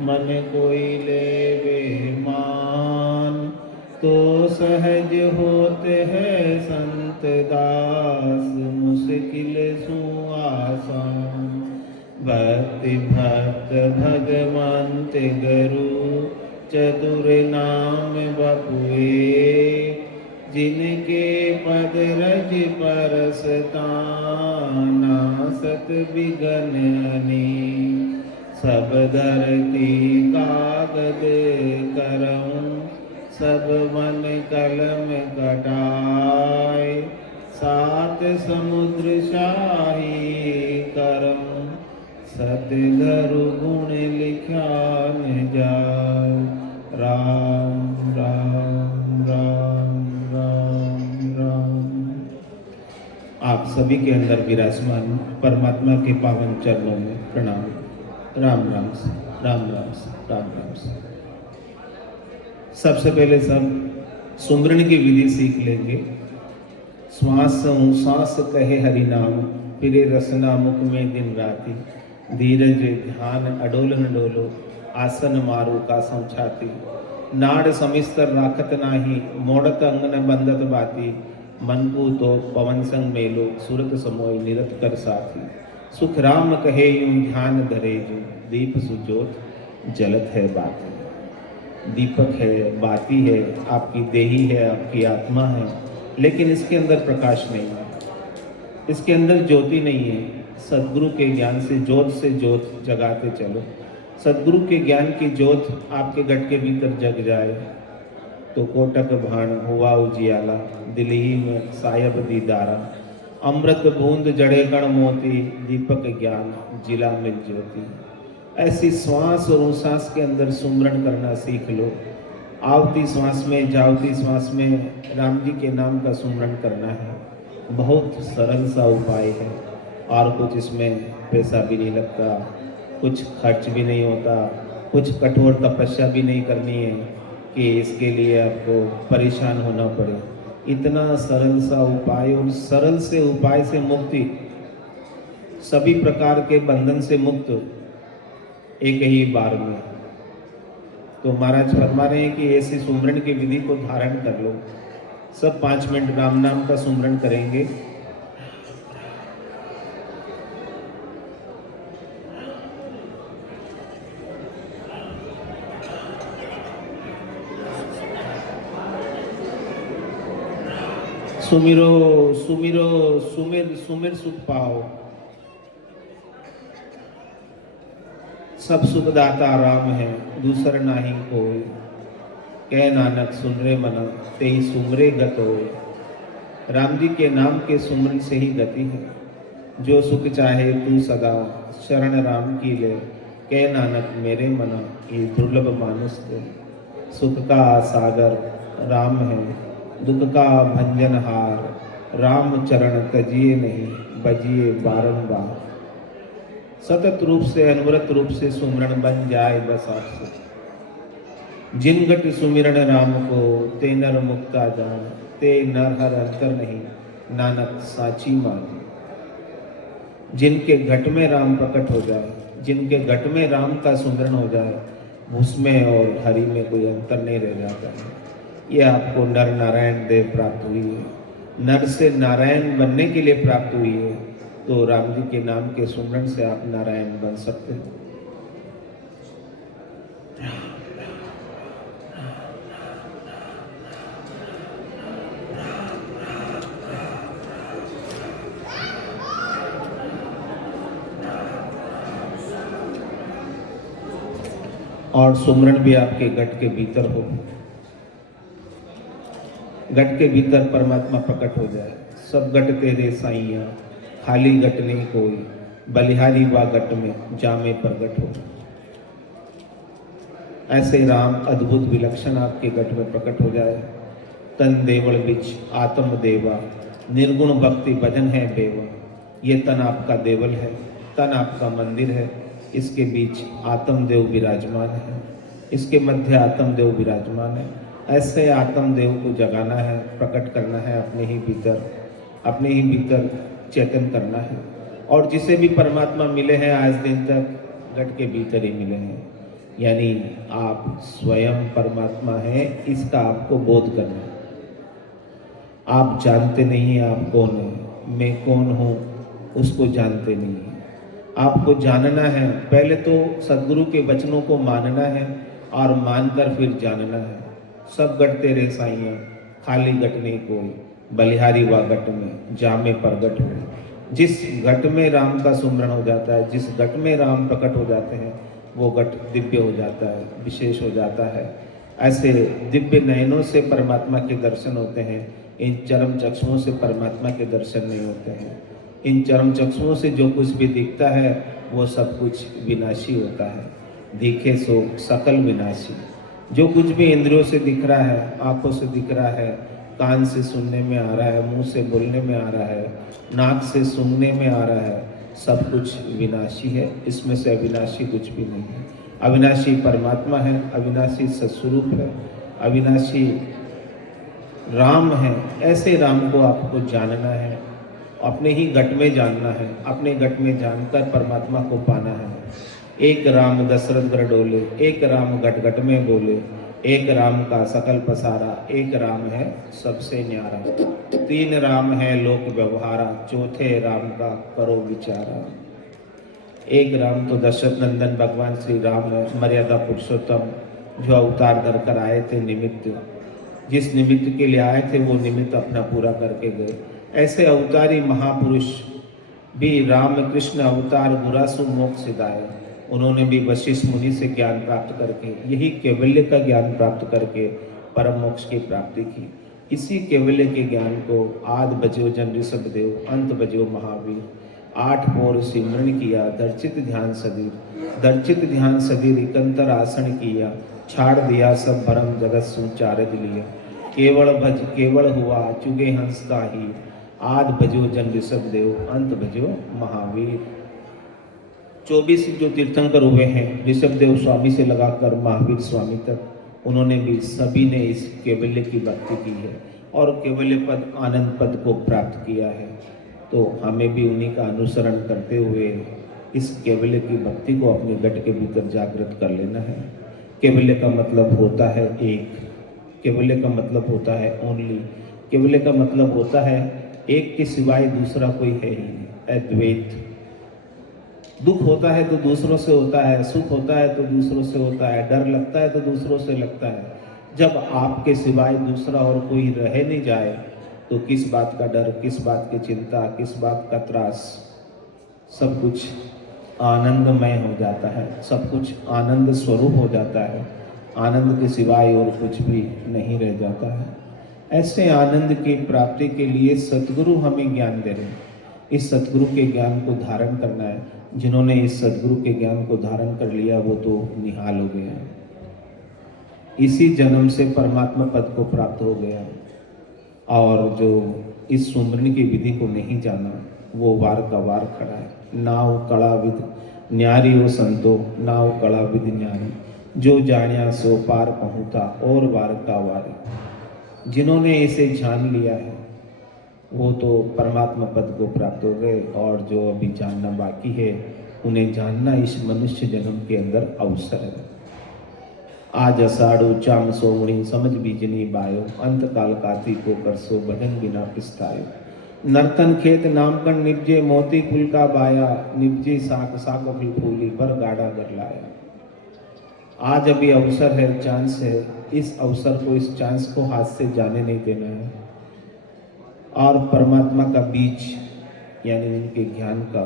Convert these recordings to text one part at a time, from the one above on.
मन कोई लेवे मान, तो सहज होते हैं संत दास, मुश्किल सु आसान। भक्ति भक्त भगवंत गुरु, चतुर नाम बपुए, जिनके पद रज परसताना, सत विघन अनेक। सब धरती कागद करऊं, सब मन कलम कटाए, सात समुद्र शाही करऊं, सतगुरु गुण लिखान जाय। राम राम राम राम राम। आप सभी के अंदर विराजमान परमात्मा के पावन चरणों में प्रणाम। राम राम से, राम राम से, राम राम से। सबसे पहले सब सुमरन की विधि सीख लेंगे। श्वास सांस कहे हरि नाम, फिरे रसना मुख में दिन राति। धीरज ध्यान अडोल न डोलो, आसन मारो का छाती। नाड़ समिस्तर राखत नाही, मोड़त अंग न बंदत बाती। मन को तो पवन संग मेलो, सूरत समोय निरत कर साथी। सुख राम कहे यूं ध्यान धरे जो, दीप सुजोत जलत है बाती। दीपक है, बाती है, आपकी देही है, आपकी आत्मा है, लेकिन इसके अंदर प्रकाश नहीं है, इसके अंदर ज्योति नहीं है। सदगुरु के ज्ञान से ज्योत जगाते चलो। सदगुरु के ज्ञान की ज्योत आपके गट के भीतर जग जाए तो कोटक भाण हुआ उजियाला, दिल ही में सायब दीदारा। अमृत बूंद जड़े कण मोती, दीपक ज्ञान जिला में ज्योति। ऐसी श्वास और उसास के अंदर सुमरन करना सीख लो। आवती श्वास में जावती श्वास में राम जी के नाम का सुमरन करना है। बहुत सरल सा उपाय है और कुछ इसमें पैसा भी नहीं लगता, कुछ खर्च भी नहीं होता, कुछ कठोर तपस्या भी नहीं करनी है कि इसके लिए आपको परेशान होना पड़े। इतना सरल सा उपाय, और सरल से उपाय से मुक्ति, सभी प्रकार के बंधन से मुक्त एक ही बार में। तो महाराज फरमा रहे हैं कि ऐसी सुमरन की विधि को धारण कर लो। सब 5 मिनट राम नाम का सुमरन करेंगे। सुमिरो सुमिरो सुमिर सुमिर सुख पाओ। सब सुखदाता राम है, दूसर नाही कोई। कह नानक सुन रे मन, तेई सुमरे गत होए। राम जी के नाम के सुमरन से ही गति है। जो सुख चाहे तू सदा, शरण राम की ले। कह नानक मेरे मन, ये दुर्लभ मानुष ते। सुख का सागर राम है, दुख का भंजनहार। राम चरण तजिए नहीं, बजिए बारंबार। सतत रूप से अनवरत रूप से सुमरन बन जाए बस आपसे। जिन गट सुमिरन राम को, ते नर मुक्ता जान। ते नर हर अंतर नहीं, नानक साची मान। जिनके घट में राम प्रकट हो जाए, जिनके घट में राम का सुमिरन हो जाए, उसमें और हरि में कोई अंतर नहीं रह जाता है। ये आपको नर नारायण देव प्राप्त हुई है, नर से नारायण बनने के लिए प्राप्त हुई है। तो राम जी के नाम के सुमरन से आप नारायण बन सकते हैं। और सुमरन भी आपके गट के भीतर हो, गट के भीतर परमात्मा प्रकट हो जाए। सब गट तेरे साइया, खाली गट नहीं कोई। बलिहारी वा गट में जामे प्रगट हो। ऐसे राम अद्भुत विलक्षण आपके गट में प्रकट हो जाए। तन देवल बिच आत्म देवा, निर्गुण भक्ति भजन है बेवा। ये तन आपका देवल है, तन आपका मंदिर है। इसके बीच आत्मदेव विराजमान है, इसके मध्य आत्मदेव विराजमान है। ऐसे आत्मदेव को जगाना है, प्रकट करना है अपने ही भीतर, अपने ही भीतर चेतन करना है। और जिसे भी परमात्मा मिले हैं आज दिन तक, गट के भीतर ही मिले हैं। यानी आप स्वयं परमात्मा हैं, इसका आपको बोध करना है। आप जानते नहीं हैं आप कौन हैं, मैं कौन हूँ उसको जानते नहीं हैं। आपको जानना है, पहले तो सदगुरु के वचनों को मानना है और मानकर फिर जानना है। सब गट तेरे साइयाँ, खाली गट नहीं कोई, बलिहारी वा गट में जामे प्रगट हुए। जिस गट में राम का सुमरण हो जाता है, जिस गट में राम प्रकट हो जाते हैं, वो गट दिव्य हो जाता है, विशेष हो जाता है। ऐसे दिव्य नयनों से परमात्मा के दर्शन होते हैं, इन चरम चक्षुओं से परमात्मा के दर्शन नहीं होते हैं। इन चरम चक्षुओं से जो कुछ भी दिखता है वो सब कुछ विनाशी होता है। दिखे सो सकल विनाशी। जो कुछ भी इंद्रियों से दिख रहा है, आंखों से दिख रहा है, कान से सुनने में आ रहा है, मुंह से बोलने में आ रहा है, नाक से सूंघने में आ रहा है, सब कुछ विनाशी है। इसमें से अविनाशी कुछ भी नहीं है। अविनाशी परमात्मा है, अविनाशी सत्स्वरूप है, अविनाशी राम है। ऐसे राम को आपको जानना है, अपने ही गट में जानना है। अपने गट में जानकर परमात्मा को पाना है। एक राम दशरथ घर डोले, एक राम गट गट में बोले, एक राम का सकल पसारा, एक राम है सबसे न्यारा। तीन राम है लोक व्यवहारा, चौथे राम का करो विचारा। एक राम तो दशरथ नंदन भगवान श्री राम है, मर्यादा पुरुषोत्तम, जो अवतार धर कर आए थे निमित्त। जिस निमित्त के लिए आए थे वो निमित्त अपना पूरा करके गए। ऐसे अवतारी महापुरुष भी राम कृष्ण अवतार गुरासु मोक्ष सिधाए। उन्होंने भी वशिष्ठ मुनि से ज्ञान प्राप्त करके, यही कैवल्य का ज्ञान प्राप्त करके परम मोक्ष की प्राप्ति की। इसी कैवल्य के ज्ञान को आद बजो जन ऋषभ देव, अंत बजो महावीर। आठ पोर सिमरन किया, दर्चित ध्यान सदीर। दर्चित ध्यान सदीर इकंतर आसन किया, छाड़ दिया सब भरम जगत सुचारद लिया। केवल भज केवल हुआ चुगे हंस का ही, आद भजो जन ऋषभ देव, अंत भजो महावीर। 24 जो तीर्थंकर हुए हैं, ऋषभ देव स्वामी से लगाकर महावीर स्वामी तक, उन्होंने भी सभी ने इस कैवल्य की भक्ति की है और कैवल्य पद आनंद पद को प्राप्त किया है। तो हमें भी उन्हीं का अनुसरण करते हुए इस कैवल्य की भक्ति को अपने गट के भीतर जागृत कर लेना है। कैवल्य का मतलब होता है एक, कैवल्य का मतलब होता है ओनली, कैवल्य का मतलब होता है एक के सिवाय दूसरा कोई है ही नहीं, अद्वैत। दुख होता है तो दूसरों से होता है, सुख होता है तो दूसरों से होता है, डर लगता है तो दूसरों से लगता है। जब आपके सिवाय दूसरा और कोई रह नहीं जाए तो किस बात का डर, किस बात की चिंता, किस बात का त्रास। सब कुछ आनंदमय हो जाता है, सब कुछ आनंद स्वरूप हो जाता है। आनंद के सिवाय और कुछ भी नहीं रह जाता है। ऐसे आनंद की प्राप्ति के लिए सतगुरु हमें ज्ञान दे रहे हैं। इस सतगुरु के ज्ञान को धारण करना है। जिन्होंने इस सतगुरु के ज्ञान को धारण कर लिया वो तो निहाल हो गया, इसी जन्म से परमात्मा पद को प्राप्त हो गया। और जो इस सुमरन की विधि को नहीं जाना वो वार का वार खड़ा है। नाव कड़ा विद न्यारी हो संतो, नाव कड़ा विद न्यारी, जो जानिया सो पार पहुँचा और वार का वारी। जिन्होंने इसे जान लिया है वो तो परमात्मा पद को प्राप्त हो गए, और जो अभी जानना बाकी है उन्हें जानना इस मनुष्य जन्म के अंदर अवसर है। आज अषाढ़ो चाम सोमणी, समझ बीजनी बायो, अंत काल काती को करसो, भजन बिना पिस्तायो। नर्तन खेत नामकन निपजे, मोती कुल का बाया, निपजे साक साक फूल फूली, पर गाड़ा कर लाया। आज अभी अवसर है, चांस है, इस अवसर को, इस चांस को हाथ से जाने नहीं देना है। और परमात्मा का बीज यानी उनके ज्ञान का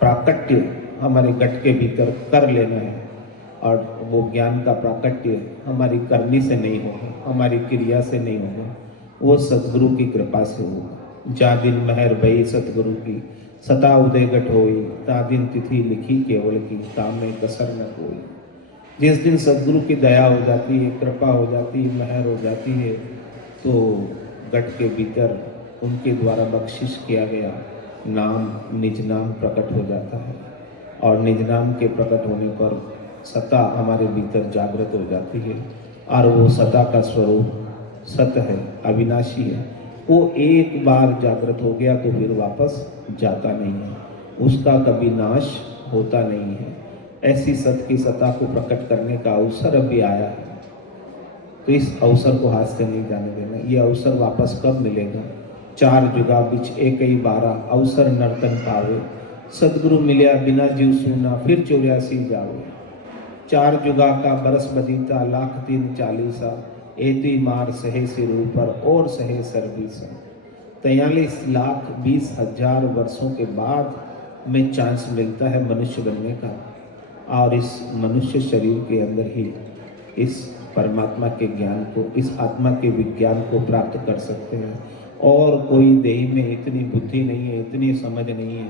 प्राकट्य हमारे गट के भीतर कर लेना है। और वो ज्ञान का प्राकट्य हमारी करनी से नहीं होगा, हमारी क्रिया से नहीं होगा, वो सतगुरु की कृपा से होगा। जा दिन महर भई सतगुरु की, सता उदय गट होई, ता दिन तिथि लिखी केवल की, ताम में कसर न कोई। जिस दिन सतगुरु की दया हो जाती है, कृपा हो जाती है, महर हो जाती है, तो गट के भीतर उनके द्वारा बख्शिश किया गया नाम, निज नाम प्रकट हो जाता है। और निज नाम के प्रकट होने पर सत्ता हमारे भीतर जागृत हो जाती है। और वो सत्ता का स्वरूप सत्य है, अविनाशी है। वो एक बार जागृत हो गया तो फिर वापस जाता नहीं है, उसका कभी नाश होता नहीं है। ऐसी सत की सत्ता को प्रकट करने का अवसर अभी आया है, तो इस अवसर को हाथ से नहीं जाने देना। ये अवसर वापस कब मिलेगा? 4 जुगा बिच एक ही 12 अवसर नर्तन पावे, सदगुरु मिलिया बिना जीव सूना फिर 84 जावे। 4 जुगा का बरस बदीता लाख 3 40, एती मार सहे सिर ऊपर और सहे सर 20। 43,20,000 वर्षों के बाद में चांस मिलता है मनुष्य बनने का, और इस मनुष्य शरीर के अंदर ही इस परमात्मा के ज्ञान को, इस आत्मा के विज्ञान को प्राप्त कर सकते हैं। और कोई देही में इतनी बुद्धि नहीं है, इतनी समझ नहीं है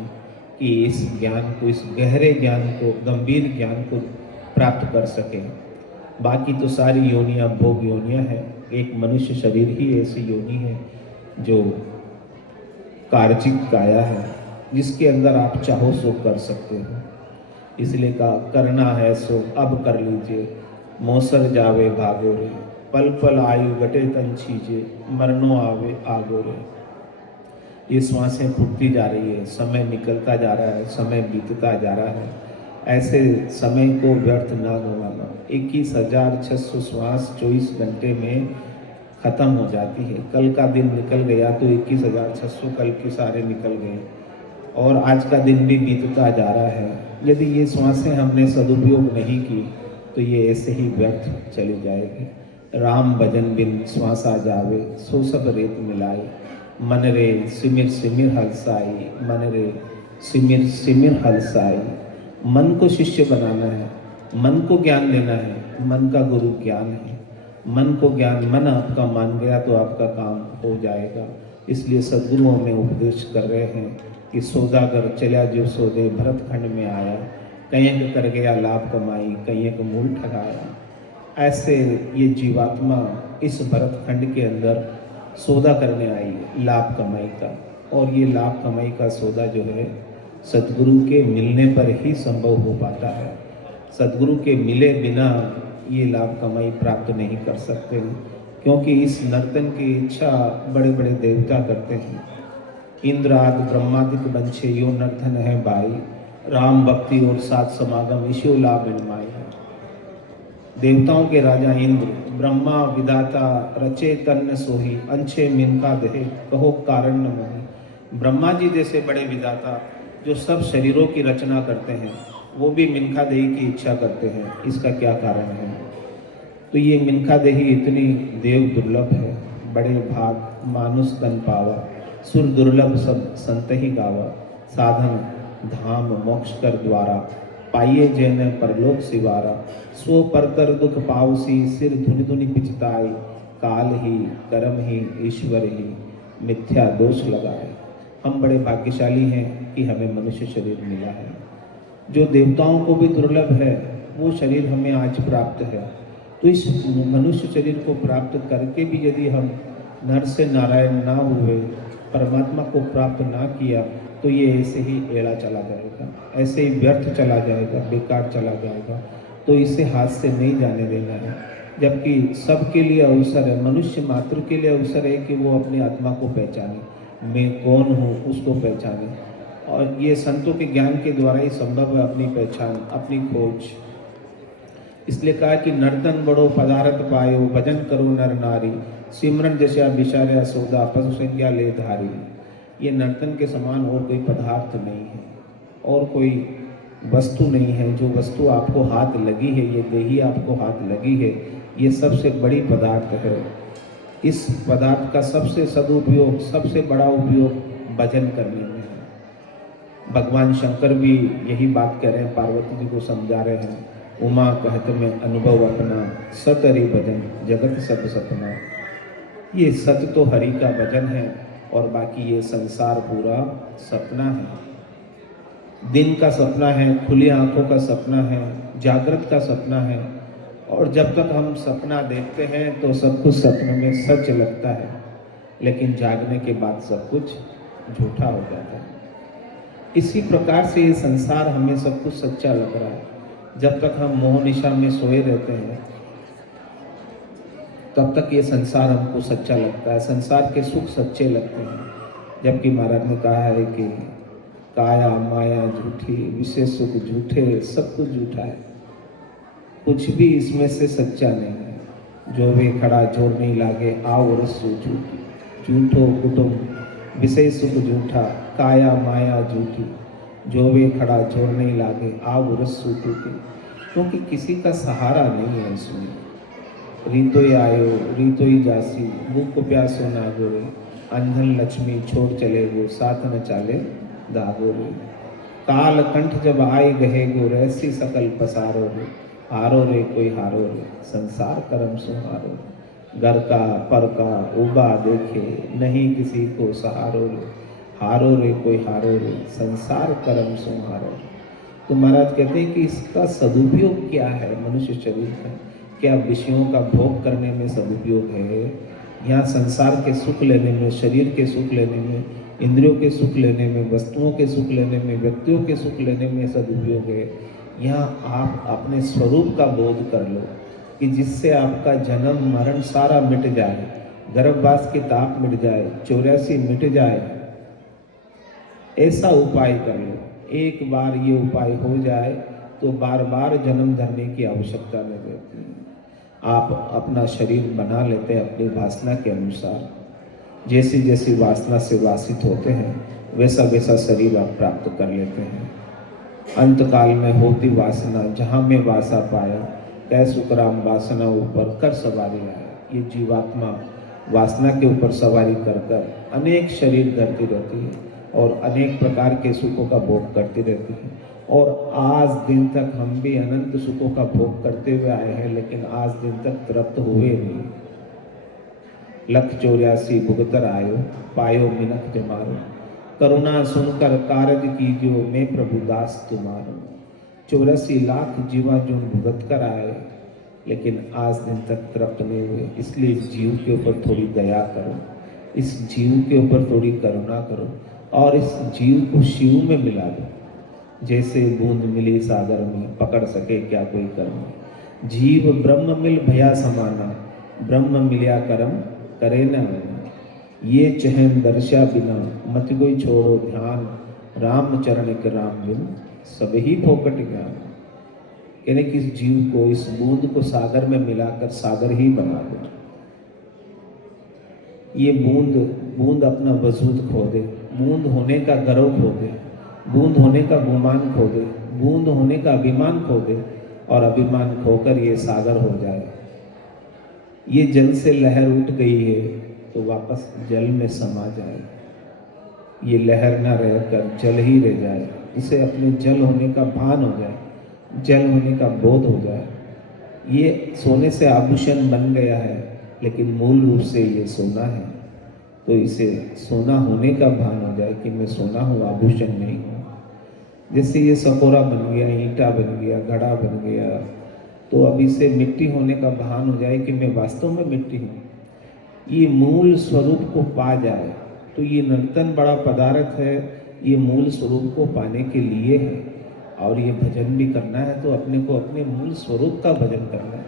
कि इस ज्ञान को, इस गहरे ज्ञान को, गंभीर ज्ञान को प्राप्त कर सके। बाकी तो सारी योनियां भोग योनियां हैं। एक मनुष्य शरीर ही ऐसी योनि है जो कार्जिक काया है, जिसके अंदर आप चाहो सो कर सकते हो। इसलिए कहा करना है सो अब कर लीजिए, मौसर जावे भागो रे, पल पल आयु गटे तन छीजे, मरनो आवे आगो रे। ये श्वासें फूटती जा रही है, समय निकलता जा रहा है, समय बीतता जा रहा है। ऐसे समय को व्यर्थ ना गंवाना। 21,600 श्वास 24 घंटे में ख़त्म हो जाती है। कल का दिन निकल गया तो 21,600 कल के सारे निकल गए, और आज का दिन भी बीतता जा रहा है। यदि ये श्वासें हमने सदुपयोग नहीं की तो ये ऐसे ही व्यर्थ चली जाएगी। राम भजन बिन श्वासा जावे, सो सब रेत मिलाई, मन रे सिमिर सिमिर हलसाई, मन रे सिमिर सिमिर हलसाई। मन को शिष्य बनाना है, मन को ज्ञान देना है, मन का गुरु ज्ञान है। मन को ज्ञान, मन आपका मान गया तो आपका काम हो जाएगा। इसलिए सद्गुरु हमें उपदेश कर रहे हैं कि सौदागर चला जो सौदे भरत खंड में आया, कहीं कर गया लाभ कमाई, कहीं को मूल ठगाया। ऐसे ये जीवात्मा इस भरत खंड के अंदर सौदा करने आई है, लाभ कमाई का। और ये लाभ कमाई का सौदा जो है सद्गुरु के मिलने पर ही संभव हो पाता है। सद्गुरु के मिले बिना ये लाभ कमाई प्राप्त नहीं कर सकते, क्योंकि इस नर्तन की इच्छा बड़े बड़े देवता करते हैं। इंद्र आदि ब्रह्मादिक बंशे यो नर्तन है बाई, राम भक्ति और सात समागम ईशो लाभ इनमाई। देवताओं के राजा इंद्र, ब्रह्मा विधाता रचे तन्न सोही, अंशे मिनका दहे कहो कारण न मोही। ब्रह्मा जी जैसे बड़े विधाता जो सब शरीरों की रचना करते हैं, वो भी मिनखा देही की इच्छा करते हैं। इसका क्या कारण है? तो ये मिनखा देही इतनी देव दुर्लभ है, बड़े भाग मानुष तन पावा, सुर दुर्लभ सब संत ही गावा। साधन धाम मोक्ष कर द्वारा, पाइये जैन परलोक सिवारा। सो परतर दुख पावसी, सिर धुनि धुनि पिचताई, काल ही कर्म ही ईश्वर ही मिथ्या दोष लगाए। हम बड़े भाग्यशाली हैं कि हमें मनुष्य शरीर मिला है, जो देवताओं को भी दुर्लभ है। वो शरीर हमें आज प्राप्त है। तो इस मनुष्य शरीर को प्राप्त करके भी यदि हम नर से नारायण ना हुए, परमात्मा को प्राप्त ना किया, तो ये ऐसे ही एड़ा चला जाएगा, ऐसे ही व्यर्थ चला जाएगा, बेकार चला जाएगा। तो इसे हाथ से नहीं जाने देना है। जबकि सबके लिए अवसर है, मनुष्य मात्र के लिए अवसर है कि वो अपनी आत्मा को पहचाने, मैं कौन हूँ उसको पहचाने। और ये संतों के ज्ञान के द्वारा ही संभव है अपनी पहचान, अपनी खोज। इसलिए कहा कि नर्तन बड़ो पदारथ पायो, भजन करो नर नारी, सिमरन जैसा बिचार्या सौदा, पशु संज्ञा ले धारी। ये नर्तन के समान और कोई पदार्थ नहीं है, और कोई वस्तु नहीं है। जो वस्तु आपको हाथ लगी है, ये देही आपको हाथ लगी है, ये सबसे बड़ी पदार्थ है। इस पदार्थ का सबसे सदुपयोग, सबसे बड़ा उपयोग भजन करने में है। भगवान शंकर भी यही बात कह रहे हैं, पार्वती जी को समझा रहे हैं। उमा कहत में अनुभव अपना, सत हरि भजन जगत सब सपना। ये सत तो हरि का भजन है, और बाकी ये संसार पूरा सपना है। दिन का सपना है, खुली आंखों का सपना है, जागृत का सपना है। और जब तक हम सपना देखते हैं तो सब कुछ सपने में सच लगता है, लेकिन जागने के बाद सब कुछ झूठा हो जाता है। इसी प्रकार से ये संसार हमें सब कुछ सच्चा लग रहा है। जब तक हम मोह निशा में सोए रहते हैं, तब तक ये संसार हमको सच्चा लगता है, संसार के सुख सच्चे लगते हैं। जबकि महाराज ने कहा है कि काया माया झूठी, विषय सुख झूठे, सब कुछ झूठा है, कुछ भी इसमें से सच्चा नहीं है। जो वे खड़ा जोर नहीं लागे, आओ रस्सू झूठी, झूठो कुटुम विषय सुख झूठा, काया माया झूठी, जो वे खड़ा जोर नहीं लागे, आओ रस्सू टूटी। क्योंकि किसी का सहारा नहीं है इसमें। रीतोई आयो रीतोई जासी, भूख प्यासो ना गोरे, अंधन लक्ष्मी छोड़ चले वो, साथ न चाले दागोरे। काल कंठ जब आए गहे गोर, ऐसी सकल पसारो रे, हारो रे कोई हारो रे, संसार करम सुहारो रे। घर का पर का उबा देखे, नहीं किसी को सहारो रे, हारो रे कोई हारो रे, संसार करम सुहारो रे। तो महाराज कहते हैं कि इसका सदुपयोग क्या है मनुष्य शरीर का, क्या विषयों का भोग करने में सदुपयोग है, यहाँ संसार के सुख लेने में, शरीर के सुख लेने में, इंद्रियों के सुख लेने में, वस्तुओं के सुख लेने में, व्यक्तियों के सुख लेने में सदुपयोग है। यहाँ आप अपने स्वरूप का बोध कर लो कि जिससे आपका जन्म मरण सारा मिट जाए, गर्भवास के ताप मिट जाए, 84 मिट जाए, ऐसा उपाय कर लो। एक बार ये उपाय हो जाए तो बार बार जन्म धरने की आवश्यकता नहीं रहती। आप अपना शरीर बना लेते हैं अपनी वासना के अनुसार, जैसी जैसी वासना से वासित होते हैं वैसा वैसा शरीर आप प्राप्त कर लेते हैं। अंत काल में होती वासना, जहाँ में वासा पाया, कै सुखराम वासना ऊपर कर सवारी आया। ये जीवात्मा वासना के ऊपर सवारी कर कर अनेक शरीर धरती रहती है और अनेक प्रकार के सुखों का भोग करती रहती है। और आज दिन तक हम भी अनंत सुखों का भोग करते हुए आए हैं, लेकिन आज दिन तक तृप्त हुए नहीं। 184 भुगतर आयो, पायो मिनख जमारो, करुणा सुनकर कारज कीजियो, मैं प्रभु दास तुम्हारो। 84 लाख जीवा जो भुगत कर आए, लेकिन आज दिन तक तृप्त नहीं हुए। इसलिए जीव के ऊपर थोड़ी दया करो, इस जीव के ऊपर थोड़ी करुणा करो और इस जीव को शिव में मिला दो। जैसे बूंद मिली सागर में, पकड़ सके क्या कोई कर्म। जीव ब्रह्म मिल भया समाना, ब्रह्म मिलिया कर्म करे न आना। ये चहन दर्शा बिना, मत कोई छोड़ो ध्यान, राम चरण के राम बिन सब ही फोकट ज्ञान। यानी कि इस जीव को, इस बूंद को सागर में मिलाकर सागर ही बना दो। ये बूंद अपना वजूद खो दे, बूंद होने का गर्व खो दे, बूंद होने का गुमान खो दे, बूंद होने का अभिमान खो दे और अभिमान खोकर ये सागर हो जाए। ये जल से लहर उठ गई है तो वापस जल में समा जाए। ये लहर न रहकर जल ही रह जाए, इसे अपने जल होने का भान हो जाए, जल होने का बोध हो जाए। ये सोने से आभूषण बन गया है, लेकिन मूल रूप से ये सोना है। तो इसे सोना होने का भान हो जाए कि मैं सोना हूँ, आभूषण नहीं हूँ। जैसे ये सकोरा बन गया, ईंटा बन गया, घड़ा बन गया, तो अब इसे मिट्टी होने का भान हो जाए कि मैं वास्तव में मिट्टी हूँ। ये मूल स्वरूप को पा जाए तो ये नर्तन बड़ा पदार्थ है, ये मूल स्वरूप को पाने के लिए है। और ये भजन भी करना है तो अपने को अपने मूल स्वरूप का भजन करना है।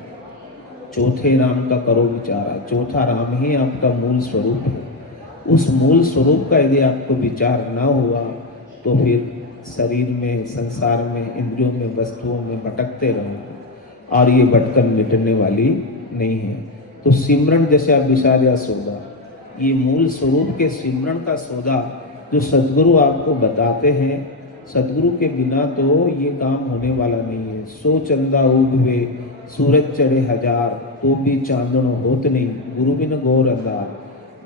चौथे राम का करो विचारा, चौथा राम ही आपका मूल स्वरूप है। उस मूल स्वरूप का यदि आपको विचार ना हुआ तो फिर शरीर में, संसार में, इंद्रियों में, वस्तुओं में भटकते रहोगे और ये भटकन मिटने वाली नहीं है। तो सिमरन जैसे आप विचार्या सौदा, ये मूल स्वरूप के सिमरन का सौदा जो सद्गुरु आपको बताते हैं, सद्गुरु के बिना तो ये काम होने वाला नहीं है। 100 चंदा उगवे सूरज चढ़े हजार, तो भी चांदनो होत नहीं, गुरु बिन घोर अंधार।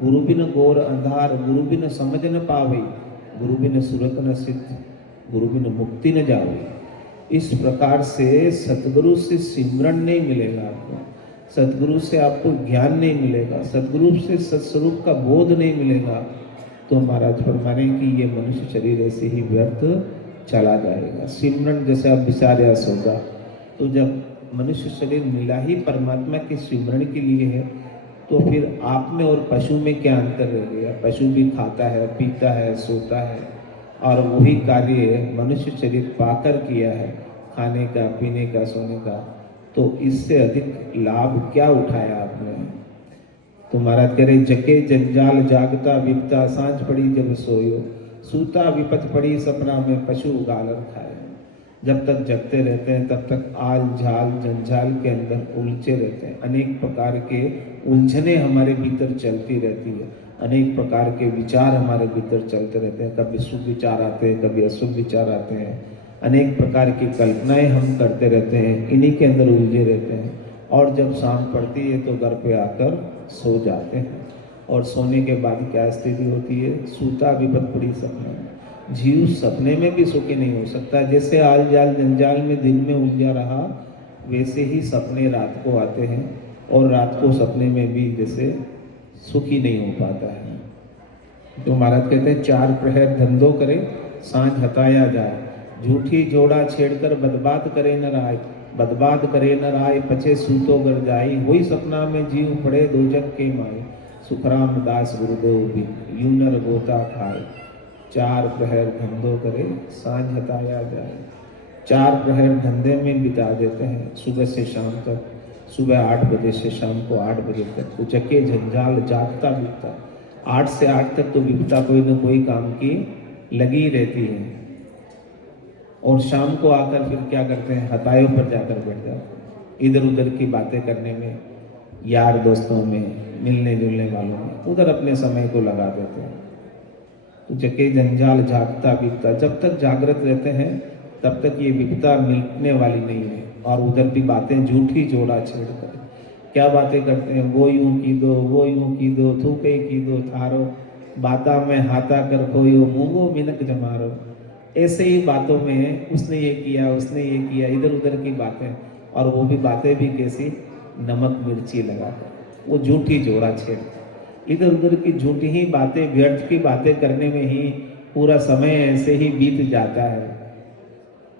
गुरु बिन घोर अंधार, गुरु बिन समझ न पावे, गुरु बिन सुरत न सिद्ध, गुरु बिन मुक्ति न जावे। इस प्रकार से सतगुरु से सिमरन नहीं मिलेगा आपको, सतगुरु से आपको ज्ञान नहीं मिलेगा, सतगुरु से सत्स्वरूप का बोध नहीं मिलेगा, तो महाराज फरमाने कि ये मनुष्य शरीर ऐसे ही व्यर्थ चला जाएगा। सिमरन जैसे आप विचार्या सौदा, तो जब मनुष्य शरीर मिला ही परमात्मा के सिमरन के लिए है, तो फिर आप में और पशु में क्या अंतर रह गया। पशु भी खाता है, पीता है, सोता है और वही कार्य मनुष्य शरीर पाकर किया है, खाने का, पीने का, सोने का। तो इससे अधिक लाभ क्या उठाया आपने। तो महाराज कह रहे, जके जंजाल जागता विपता, सांझ पड़ी जब सोयो, सूता विपत पड़ी सपना में पशु गालर खाए। जब तक जगते रहते हैं तब तक आल झाल जंजाल के अंदर उलझे रहते हैं। अनेक प्रकार के उलझने हमारे भीतर चलती रहती है, अनेक प्रकार के विचार हमारे भीतर चलते रहते हैं। कभी शुभ विचार आते हैं, कभी अशुभ विचार आते हैं, अनेक प्रकार की कल्पनाएं हम करते रहते हैं, इन्हीं के अंदर उलझे रहते हैं। और जब शाम पड़ती है तो घर पे आकर सो जाते हैं। और सोने के बाद क्या स्थिति होती है? सूता विपत पड़ी सपने में। जीव सपने में भी सुखी नहीं हो सकता। जैसे आल जाल जंजाल में दिन में उलझा रहा, वैसे ही सपने रात को आते हैं और रात को सपने में भी जैसे सुखी नहीं हो पाता है। तो महाराज कहते हैं, चार प्रहर धंधो करे सांझ हताया जाए। झूठी जोड़ा छेड़कर बदबाद करे न राय, बदबाद करे न राय पचे सूतो गर जाई। वही सपना में जीव पड़े दोजक के माए, सुखराम दास गुरुदेव भी यूं नर गोता खाए। चार प्रहर धंधो करे सांझ हताया जाए। चार प्रहर धंधे में बिता देते हैं, सुबह से शाम तक, सुबह 8 बजे से शाम को 8 बजे तक। तो जके झंझाल जागता बीतता, 8 से 8 तक तो विपता कोई न कोई काम की लगी रहती है। और शाम को आकर फिर क्या करते हैं? हतायों पर जाकर बैठ जाते हैं, इधर उधर की बातें करने में, यार दोस्तों में, मिलने जुलने वालों में, उधर अपने समय को लगा देते हैं। तो जके जंजाल जागता बीतता, जब तक जागृत रहते हैं तब तक ये विपता मिटने वाली नहीं है। और उधर भी बातें झूठी जोड़ा छेड़कर क्या बातें करते हैं? वो यूं की दो, वो यूं की दो, थूके की दो थारो, बाता में हाथा कर खोयो, मूंगो मिनक जमारो। ऐसे ही बातों में उसने ये किया, उसने ये किया, इधर उधर की बातें। और वो भी बातें भी कैसी? नमक मिर्ची लगाकर, वो झूठी जोड़ा छेड़, इधर उधर की झूठी ही बातें, व्यर्थ की बातें करने में ही पूरा समय ऐसे ही बीत जाता है।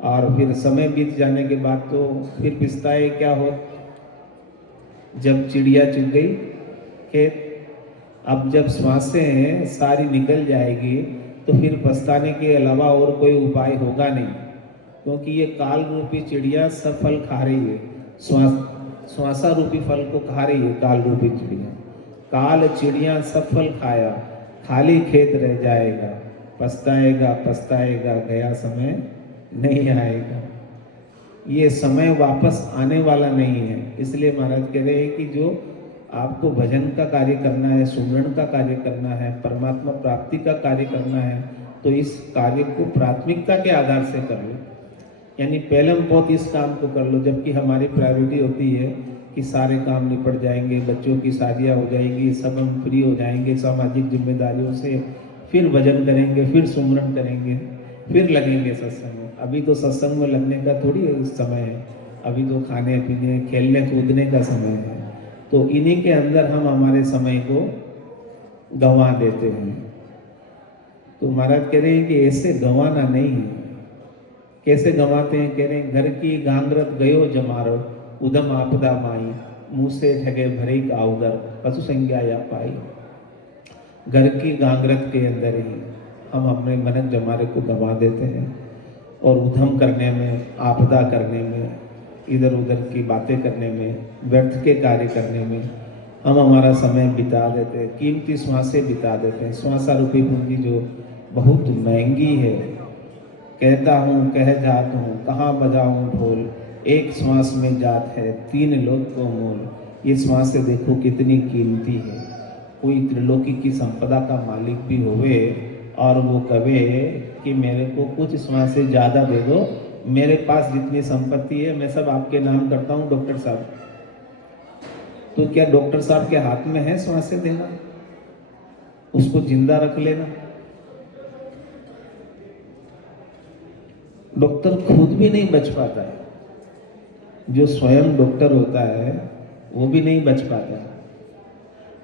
और फिर समय बीत जाने के बाद तो फिर पछताए क्या हो? जब चिड़िया चुग गई खेत, अब जब श्वासें सारी निकल जाएगी तो फिर पछताने के अलावा और कोई उपाय होगा नहीं, क्योंकि ये काल रूपी चिड़िया सब फल खा रही है। श्वासा रूपी फल को खा रही है काल रूपी चिड़िया। काल चिड़िया सब फल खाया, खाली खेत रह जाएगा। पछताएगा पछताएगा, गया समय नहीं आएगा। ये समय वापस आने वाला नहीं है। इसलिए महाराज कह रहे हैं कि जो आपको भजन का कार्य करना है, सुमरण का कार्य करना है, परमात्मा प्राप्ति का कार्य करना है, तो इस कार्य को प्राथमिकता के आधार से कर लो। यानी पहले बहुत इस काम को कर लो, जबकि हमारी प्रायोरिटी होती है कि सारे काम निपट जाएंगे, बच्चों की शादियाँ हो जाएंगी, सब हम फ्री हो जाएंगे सामाजिक जिम्मेदारियों से, फिर भजन करेंगे, फिर सुमरण करेंगे, फिर लगेंगे सत्संग में। अभी तो सत्संग में लगने का थोड़ी समय है, अभी तो खाने पीने खेलने कूदने का समय है। तो इन्हीं के अंदर हम हमारे समय को गंवा देते हैं। तो महाराज कह रहे हैं कि ऐसे गंवाना नहीं है। कैसे गंवाते हैं? कह रहे हैं, घर की गांगरत गयो जमारो, उदम आपदा माई, मुँह से ठगे भरे आउदर, पशु संज्ञा या पाई। घर की गांगरत के अंदर ही हम अपने मनक जमारे को गंवा देते हैं और उधम करने में, आपदा करने में, इधर उधर की बातें करने में, व्यर्थ के कार्य करने में हम हमारा समय बिता देते हैं, कीमती श्वासें बिता देते हैं। श्वासा रूपी पूंजी जो बहुत महंगी है। कहता हूँ कह जात हूँ, कहाँ बजाऊँ ढोल, एक श्वास में जात है 3 लोक को मोल। ये श्वासें देखो कितनी कीमती है। कोई त्रिलोकी की संपदा का मालिक भी होवे और वो कहे कि मेरे को कुछ श्वासें ज़्यादा दे दो, मेरे पास जितनी संपत्ति है मैं सब आपके नाम करता हूँ डॉक्टर साहब, तो क्या डॉक्टर साहब के हाथ में है श्वासें देना, उसको जिंदा रख लेना? डॉक्टर खुद भी नहीं बच पाता है, जो स्वयं डॉक्टर होता है वो भी नहीं बच पाता है।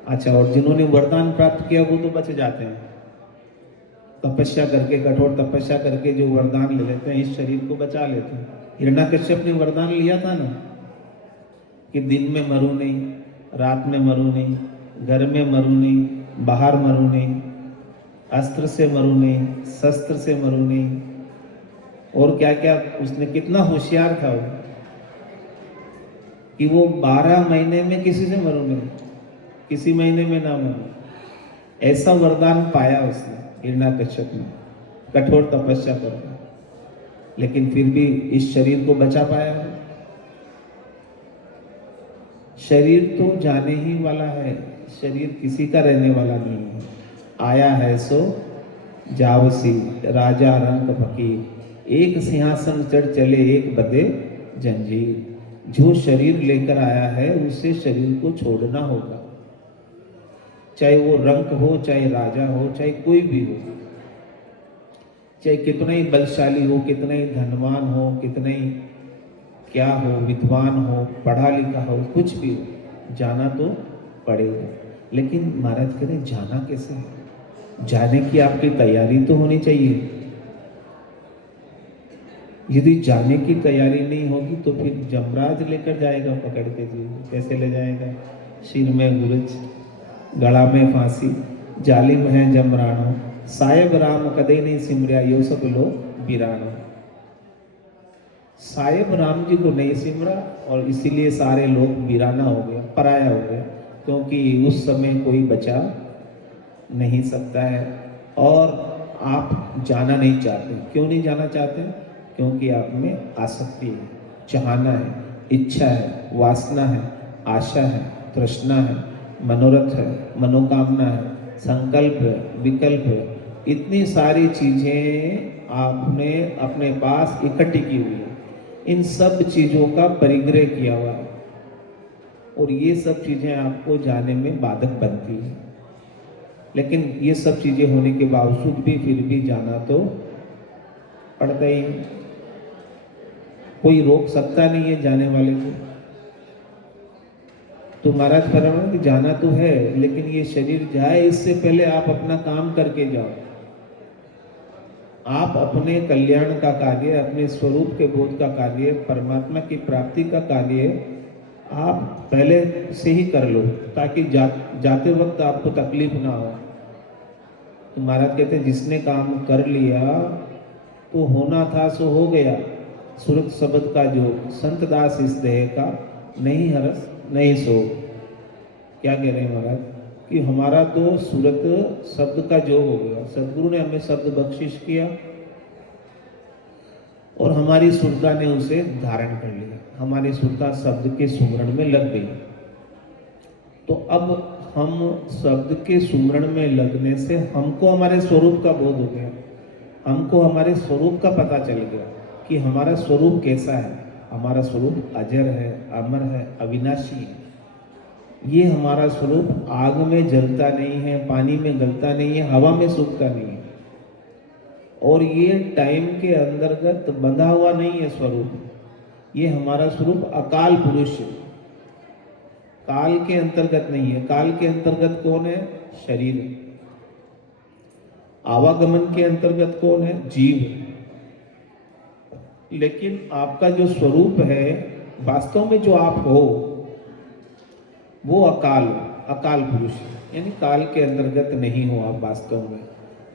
अच्छा, और जिन्होंने वरदान प्राप्त किया वो तो बच जाते हैं, तपस्या करके, कठोर तपस्या करके जो वरदान ले लेते हैं, इस शरीर को बचा लेते हैं। हिरण्याकश्यप ने वरदान लिया था ना कि दिन में मरूं नहीं, रात में मरूं नहीं, घर में मरूं नहीं, बाहर मरूं नहीं, अस्त्र से मरूं नहीं, शस्त्र से मरूं नहीं, और क्या क्या उसने, कितना होशियार था वो कि वो 12 महीने में किसी से मरूं नहीं, किसी महीने में ना मरूं, ऐसा वरदान पाया उसने हिरण्याकश्यप ने। कठोर तपस्या करता है, लेकिन फिर भी इस शरीर को बचा पाया है। शरीर तो जाने ही वाला है, शरीर किसी का रहने वाला नहीं है। आया है सो जावसी, राजा रंग फकीर, एक सिंहासन चढ़ चले एक बदे जंजीर। जो शरीर लेकर आया है उसे शरीर को छोड़ना होगा, चाहे वो रंक हो, चाहे राजा हो, चाहे कोई भी हो, चाहे कितना ही बलशाली हो, कितना ही धनवान हो, कितना ही क्या हो, विद्वान हो, पढ़ा लिखा हो, कुछ भी हो, जाना तो पड़ेगा। लेकिन महाराज कह रहे जाना कैसे है? जाने की आपकी तैयारी तो होनी चाहिए। यदि जाने की तैयारी नहीं होगी तो फिर जमराज लेकर जाएगा पकड़ के जी। कैसे ले जाएगा? सिर में गुरज, गला में फांसी, जालिम है जमरानो, साहेब राम कदे नहीं सिमरिया, यो सब लोग बिरानो। साहेब राम जी को नहीं सिमरा और इसीलिए सारे लोग वीराना हो गया, पराया हो गया, क्योंकि उस समय कोई बचा नहीं सकता है। और आप जाना नहीं चाहते। क्यों नहीं जाना चाहते? क्योंकि आप में आसक्ति है, चाहना है, इच्छा है, वासना है, आशा है, तृष्णा है, मनोरथ है, मनोकामना है, संकल्प है, विकल्प है। इतनी सारी चीजें आपने अपने पास इकट्ठी की हुई है। इन सब चीजों का परिग्रह किया हुआ है और ये सब चीजें आपको जाने में बाधक बनती है। लेकिन ये सब चीजें होने के बावजूद भी फिर भी जाना तो पड़ता ही। कोई रोक सकता नहीं है जाने वाले को। तो महाराज फरमाया कि जाना तो है, लेकिन ये शरीर जाए इससे पहले आप अपना काम करके जाओ। आप अपने कल्याण का कार्य, अपने स्वरूप के बोध का कार्य, परमात्मा की प्राप्ति का कार्य आप पहले से ही कर लो, ताकि जाते वक्त आपको तकलीफ ना हो। तो महाराज कहते हैं जिसने काम कर लिया तो होना था सो हो गया। सुरत शब्द का जो संत दास इस देह का नहीं हरस नहीं सो। क्या कह रहे हैं महाराज? कि हमारा तो सूरत शब्द का जो हो गया, सदगुरु ने हमें शब्द बख्शिश किया और हमारी सुरता ने उसे धारण कर लिया। हमारी सुरता शब्द के सुमरण में लग गई। तो अब हम शब्द के सुमरण में लगने से हमको हमारे स्वरूप का बोध हो गया, हमको हमारे स्वरूप का पता चल गया कि हमारा स्वरूप कैसा है। हमारा स्वरूप अजर है, अमर है, अविनाशी है। ये हमारा स्वरूप आग में जलता नहीं है, पानी में गलता नहीं है, हवा में सूखता नहीं है, और ये टाइम के अंतर्गत बंधा हुआ नहीं है स्वरूप। ये हमारा स्वरूप अकाल पुरुष है, काल के अंतर्गत नहीं है। काल के अंतर्गत कौन है? शरीर। आवागमन के अंतर्गत कौन है? जीव। लेकिन आपका जो स्वरूप है, वास्तव में जो आप हो, वो अकाल पुरुष है। यानी काल के अंतर्गत नहीं हो आप वास्तव में।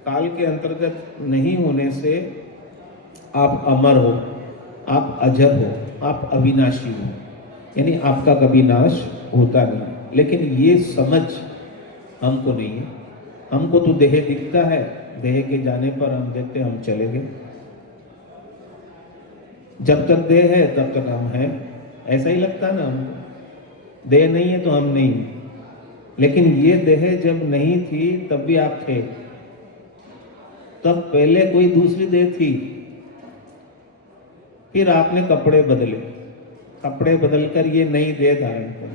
काल के अंतर्गत नहीं होने से आप अमर हो, आप अजर हो, आप अविनाशी हो, यानी आपका कभी नाश होता नहीं। लेकिन ये समझ हमको नहीं है। हमको तो देह दिखता है, देह के जाने पर हम देखते हम चले गए। जब तक देह है तब तक हम हैं, ऐसा ही लगता ना हमको। देह नहीं है तो हम नहीं। लेकिन ये देह जब नहीं थी तब भी आप थे। तब पहले कोई दूसरी देह थी, फिर आपने कपड़े बदले, कपड़े बदलकर ये नई देह धारण कर।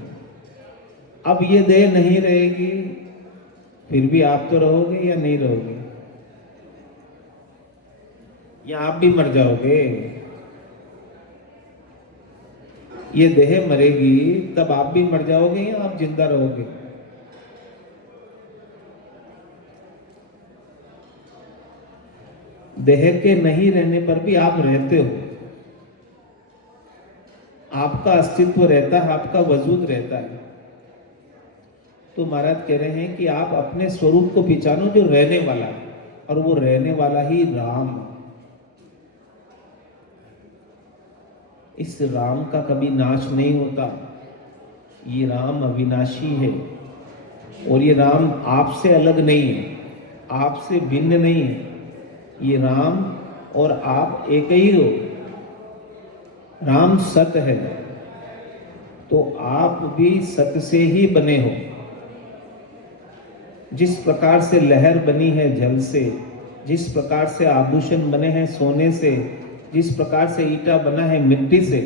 अब ये देह नहीं रहेगी, फिर भी आप तो रहोगे या नहीं रहोगे? या आप भी मर जाओगे? ये देह मरेगी तब आप भी मर जाओगे या आप जिंदा रहोगे? देह के नहीं रहने पर भी आप रहते हो, आपका अस्तित्व रहता है, आपका वजूद रहता है। तो महाराज कह रहे हैं कि आप अपने स्वरूप को पहचानो जो रहने वाला है, और वो रहने वाला ही राम। इस राम का कभी नाश नहीं होता। ये राम अविनाशी है, और ये राम आपसे अलग नहीं है, आपसे भिन्न नहीं है। ये राम और आप एक ही हो। राम सत है तो आप भी सत से ही बने हो। जिस प्रकार से लहर बनी है जल से, जिस प्रकार से आभूषण बने हैं सोने से, जिस प्रकार से ईंटा बना है मिट्टी से,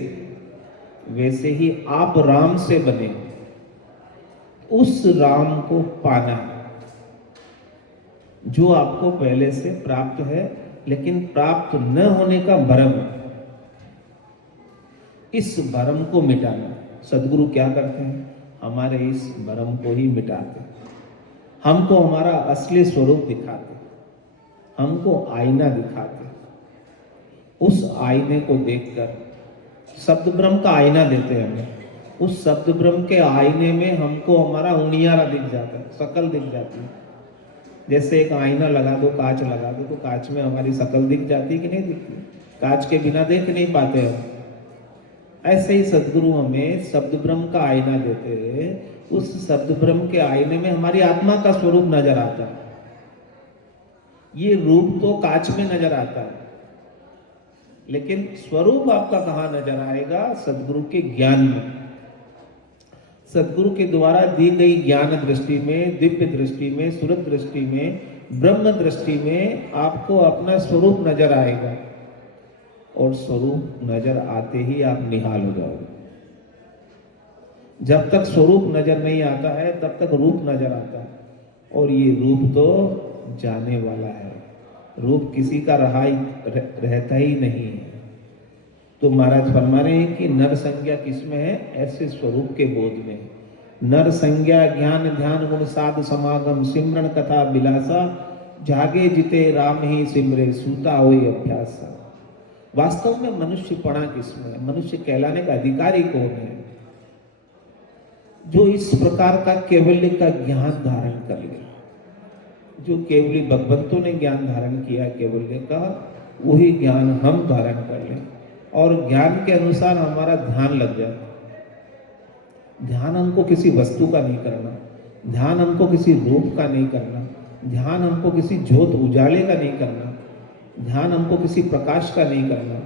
वैसे ही आप राम से बने। उस राम को पाना जो आपको पहले से प्राप्त है, लेकिन प्राप्त न होने का भ्रम, इस भ्रम को मिटाना। सद्गुरु क्या करते हैं? हमारे इस भ्रम को ही मिटाते, हमको हमारा असली स्वरूप दिखाते, हमको आईना दिखाते। उस आईने को देखकर शब्द ब्रह्म का आईना देते हैं हमें। उस शब्द ब्रह्म के आईने में हमको हमारा उनियारा दिख जाता है, शकल दिख जाती है। जैसे एक आईना लगा दो, कांच लगा दो, तो कांच में हमारी शकल दिख जाती है कि नहीं दिखती? कांच के बिना देख नहीं पाते हम। ऐसे ही सद्गुरु हमें शब्द ब्रह्म का आईना देते हैं। उस शब्द ब्रह्म के आईने में हमारी आत्मा का स्वरूप नजर आता है। ये रूप तो कांच में नजर आता है, लेकिन स्वरूप आपका कहां नजर आएगा? सद्गुरु के ज्ञान में। सद्गुरु के द्वारा दी गई ज्ञान दृष्टि में, दिव्य दृष्टि में, सुरत दृष्टि में, ब्रह्म दृष्टि में आपको अपना स्वरूप नजर आएगा। और स्वरूप नजर आते ही आप निहाल हो जाओगे। जब तक स्वरूप नजर नहीं आता है तब तक रूप नजर आता है, और ये रूप तो जाने वाला है। रूप किसी का रहता ही नहीं है। तो महाराज फरमा रहे हैं कि नर संज्ञा किसमें है? ऐसे स्वरूप के बोध में। नर संज्ञा ज्ञान ध्यान गुण साध समागम सिमरन कथा बिलासा जागे जिते राम ही सिमरे सूता होई अभ्यासा। वास्तव में मनुष्य पड़ा किसमें है? मनुष्य कहलाने का अधिकारी कौन है? जो इस प्रकार का केवल्य का ज्ञान धारण कर ले, जो केवली भगवंतों ने ज्ञान धारण किया केवल्य का, वही ज्ञान हम धारण कर लें और ज्ञान के अनुसार हमारा ध्यान लग जाए। ध्यान हमको किसी वस्तु का नहीं करना, ध्यान हमको किसी रूप का नहीं करना, ध्यान हमको किसी ज्योत उजाले का नहीं करना, ध्यान हमको किसी प्रकाश का नहीं करना।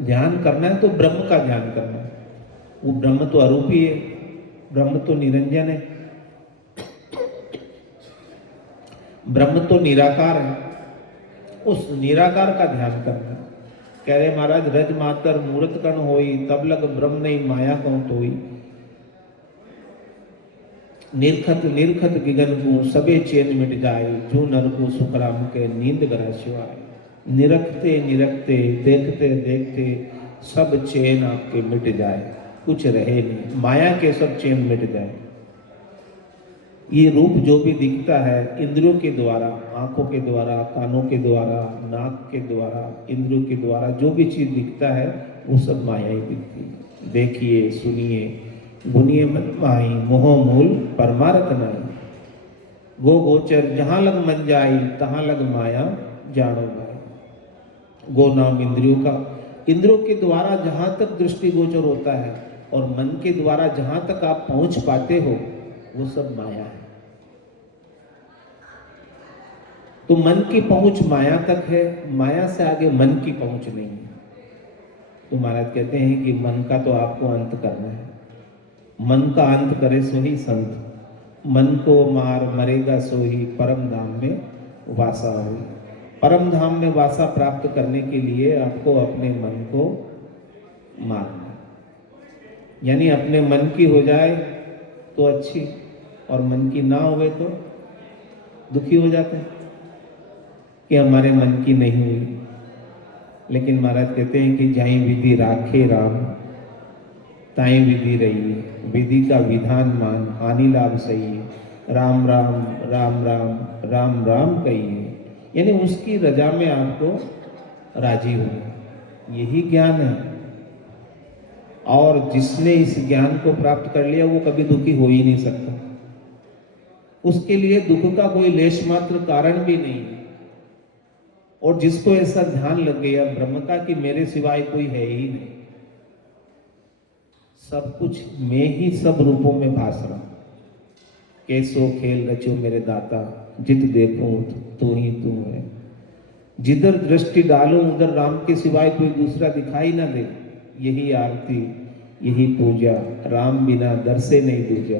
ध्यान करना है तो ब्रह्म का ध्यान करना है। वो ब्रह्म तो अरूपी है, ब्रह्म तो निरंजन है, ब्रह्म तो निराकार है। उस निराकार का ध्यान करना है। कह रहे महाराज, रज मातर मूर्त कण होई, तब लग ब्रह्म नहीं माया कहूं तोई। निर्खत निर्खत गिगन को सबे चैन मिट जाए, जो नर को सुखराम के नींद गराश्यो आए। निरखते निरखते देखते देखते सब चैन आपके मिट जाए, कुछ रहे नहीं, माया के सब चैन मिट जाए। ये रूप जो भी दिखता है इंद्रियों के द्वारा, आंखों के द्वारा, कानों के द्वारा, नाक के द्वारा, इंद्रियों के द्वारा जो भी चीज दिखता है वो सब माया ही दिखती है। देखिए सुनिए गुनिए मन माई, मोह मूल परमारथ नहीं। गो गोचर जहां लग मन जाई, तहां लग माया जानो भाई। गो नाम इंद्रियों का, इंद्रियों के द्वारा जहां तक दृष्टि गोचर होता है और मन के द्वारा जहां तक आप पहुंच पाते हो वो सब माया है। तो मन की पहुंच माया तक है, माया से आगे मन की पहुंच नहीं है। तो महाराज कहते हैं कि मन का तो आपको अंत करना है। मन का अंत करे सो ही संत, मन को मार मरेगा सो ही परम धाम में वासा हुई। परम धाम में वासा प्राप्त करने के लिए आपको अपने मन को मारना, यानी अपने मन की हो जाए तो अच्छी, और मन की ना होवे तो दुखी हो जाते हैं कि हमारे मन की नहीं हुई। लेकिन महाराज कहते हैं कि जाई विधि राखे राम, ताई विधि रही है। विधि का विधान मान, हानि लाभ सही है। राम राम राम राम राम राम कहिए, यानी उसकी रजा में आपको राजी होना, यही ज्ञान है। और जिसने इस ज्ञान को प्राप्त कर लिया वो कभी दुखी हो ही नहीं सकता। उसके लिए दुख का कोई लेश मात्र कारण भी नहीं है। और जिसको ऐसा ध्यान लग गया ब्रह्म का कि मेरे सिवाय कोई है ही नहीं, सब कुछ मैं ही सब रूपों में भास रहा, कैसो खेल रचो मेरे दाता, जित देखूं तू ही तू है। जिधर दृष्टि डालूं उधर राम के सिवाय कोई दूसरा दिखाई ना दे। यही आरती, यही पूजा, राम बिना दर से नहीं दूजा।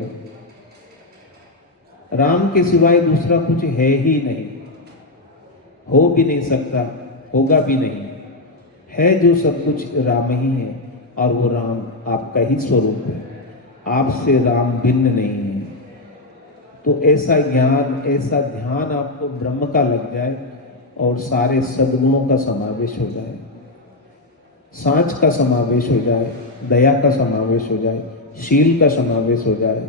राम के सिवाय दूसरा कुछ है ही नहीं, हो भी नहीं सकता, होगा भी नहीं। है जो सब कुछ राम ही है, और वो राम आपका ही स्वरूप है, आपसे राम भिन्न नहीं है। तो ऐसा ज्ञान, ऐसा ध्यान आपको ब्रह्म का लग जाए और सारे सद्गुणों का समावेश हो जाए, सांच का समावेश हो जाए, दया का समावेश हो जाए, शील का समावेश हो जाए,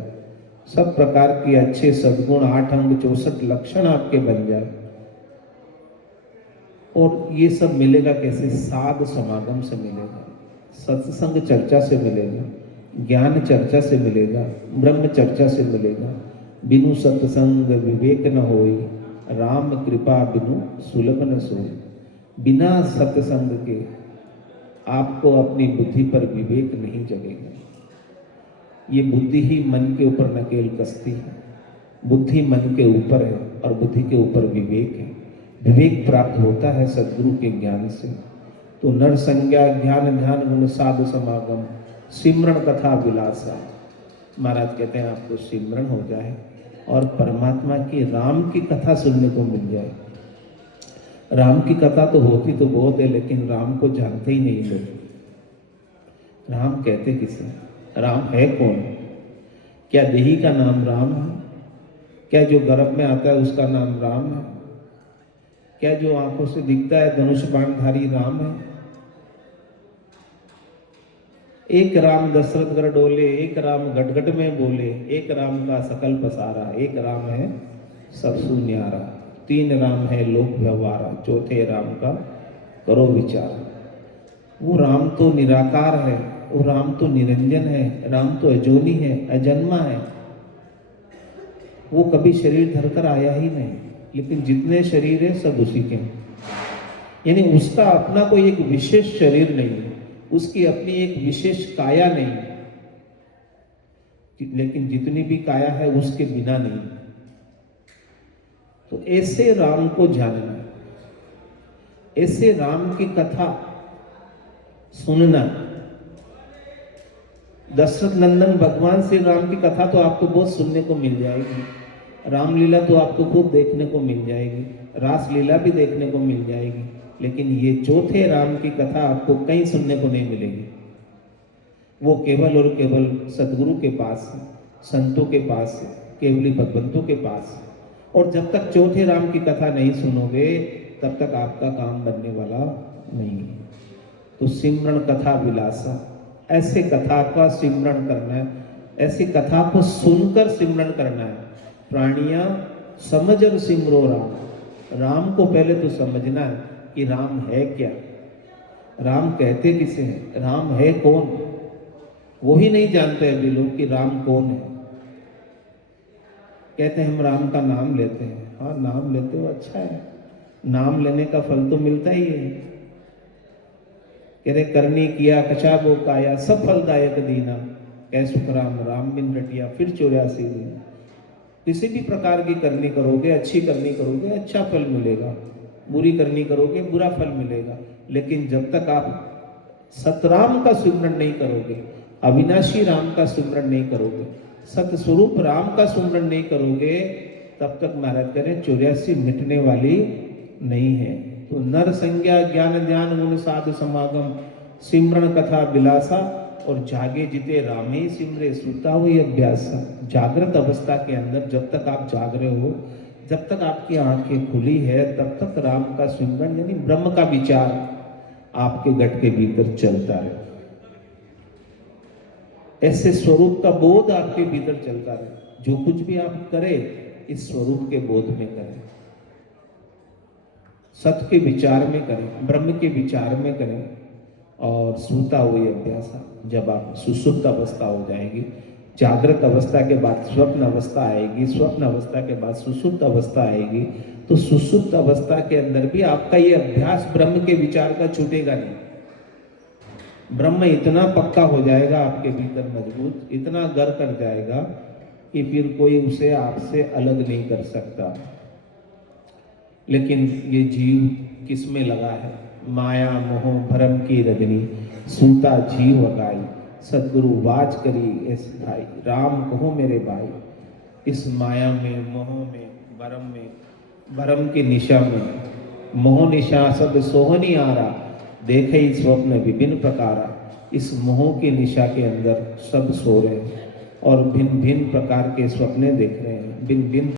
सब प्रकार के अच्छे सद्गुण 8 अंग 64 लक्षण आपके बन जाए। और ये सब मिलेगा कैसे? साध समागम से मिलेगा, सत्संग चर्चा से मिलेगा, ज्ञान चर्चा से मिलेगा, ब्रह्म चर्चा से मिलेगा। बिनु सत्संग विवेक न होई, राम कृपा बिनु सुलभ न सोई। बिना सत्संग के आपको अपनी बुद्धि पर विवेक नहीं जगेगा। ये बुद्धि ही मन के ऊपर नकेल कसती है। बुद्धि मन के ऊपर है और बुद्धि के ऊपर विवेक है। विवेक प्राप्त होता है सद्गुरु के ज्ञान से। तो नर संज्ञा ज्ञान ध्यान गुण साधु समागम, सिमरण कथा विलासा। महाराज कहते हैं आपको सिमरण हो जाए और परमात्मा की, राम की कथा सुनने को मिल जाए। राम की कथा तो होती तो बहुत है, लेकिन राम को जानते ही नहीं लोग। राम कहते किसे? राम है कौन? क्या देही का नाम राम है? क्या जो गर्भ में आता है उसका नाम राम है? क्या जो आंखों से दिखता है धनुष बाणधारी राम है? एक राम दशरथ घर डोले, एक राम गटगट में बोले, एक राम का सकल पसारा, एक राम है सबसु न्यारा, तीन राम है लोक व्यवहारा, चौथे राम का करो विचार। वो राम तो निराकार है, वो राम तो निरंजन है, राम तो अजोनी है, अजन्मा है। वो कभी शरीर धरकर आया ही नहीं, लेकिन जितने शरीर है सब उसी के हैं। यानी उसका अपना कोई एक विशेष शरीर नहीं है, उसकी अपनी एक विशेष काया नहीं है, लेकिन जितनी भी काया है उसके बिना नहीं। तो ऐसे राम को जानना, ऐसे राम की कथा सुनना। दशरथ नंदन भगवान श्री राम की कथा तो आपको बहुत सुनने को मिल जाएगी, रामलीला तो आपको खूब देखने को मिल जाएगी, रासलीला भी देखने को मिल जाएगी, लेकिन ये चौथे राम की कथा आपको कहीं सुनने को नहीं मिलेगी। वो केवल और केवल सदगुरु के पास है, संतों के पास है, केवली भगवंतों के पास है। और जब तक चौथे राम की कथा नहीं सुनोगे तब तक आपका काम बनने वाला नहीं है। तो सिमरन कथा विलासा, ऐसे कथा का सिमरन करना है, ऐसी कथा को सुनकर सिमरन करना है। प्राणिया समझ और सिमरो राम। राम को पहले तो समझना है कि राम है क्या, राम कहते किसे हैं, राम है कौन। वो ही नहीं जानते अभी लोग कि राम कौन है। कहते हैं हम राम का नाम लेते हैं। हाँ, नाम लेते हो, अच्छा है, नाम लेने का फल तो मिलता ही है। कह रहे करनी किया कछा वो काया, सब फलदायक दीना, कह सुख राम राम बिन रटिया फिर 84 दिन। किसी भी प्रकार की करनी करोगे, अच्छी करनी करोगे, अच्छा फल मिलेगा, बुरी करनी करोगे, बुरा फल मिलेगा। लेकिन जब तक आप सतराम का सुमरन नहीं करोगे, अविनाशी राम का सुमरन नहीं करोगे, सतस्वरूप राम का सुमरन नहीं करोगे, तब तक महाराज करें 84 मिटने वाली नहीं है। तो नर संज्ञा ज्ञान ध्यान गुण साध समागम, सिमरन कथा विलासा, और जागे जिते रामे सिमरे सुता हुई अभ्यासा। जागृत अवस्था के अंदर जब तक आप जाग रहे हो, जब तक आपकी आंखें खुली है, तब तक राम का सिमरन यानी ब्रह्म का विचार आपके गट के भीतर चलता है। ऐसे स्वरूप का बोध आपके भीतर चलता रहे। जो कुछ भी आप करें इस स्वरूप के बोध में करें, सत्य के विचार में करें, ब्रह्म के विचार में करें। और सूता हुई अभ्यास, जब आप सुसुप्त अवस्था हो जाएगी, जागृत अवस्था के बाद स्वप्न अवस्था आएगी, स्वप्न अवस्था के बाद सुसुप्त अवस्था आएगी, तो सुसुप्त अवस्था के अंदर भी आपका ये अभ्यास ब्रह्म के विचार का छूटेगा नहीं। ब्रह्म इतना पक्का हो जाएगा आपके भीतर, मजबूत, इतना घर कर जाएगा कि फिर कोई उसे आपसे अलग नहीं कर सकता। लेकिन ये जीव किस में लगा है। माया मोह भरम की रजनी, सूता जीव अगाई, सदगुरु वाच करी ऐस भाई, राम कहो मेरे भाई। इस माया में, मोह में, भरम की निशा में, मोह निशा सब सोहनी आरा, देखे ही स्वप्न विभिन्न प्रकारा। इस मोह की निशा के अंदर सब सो रहे हैं और भिन्न भिन्न प्रकार के स्वप्ने देख रहे हैं, भिन्न भिन्न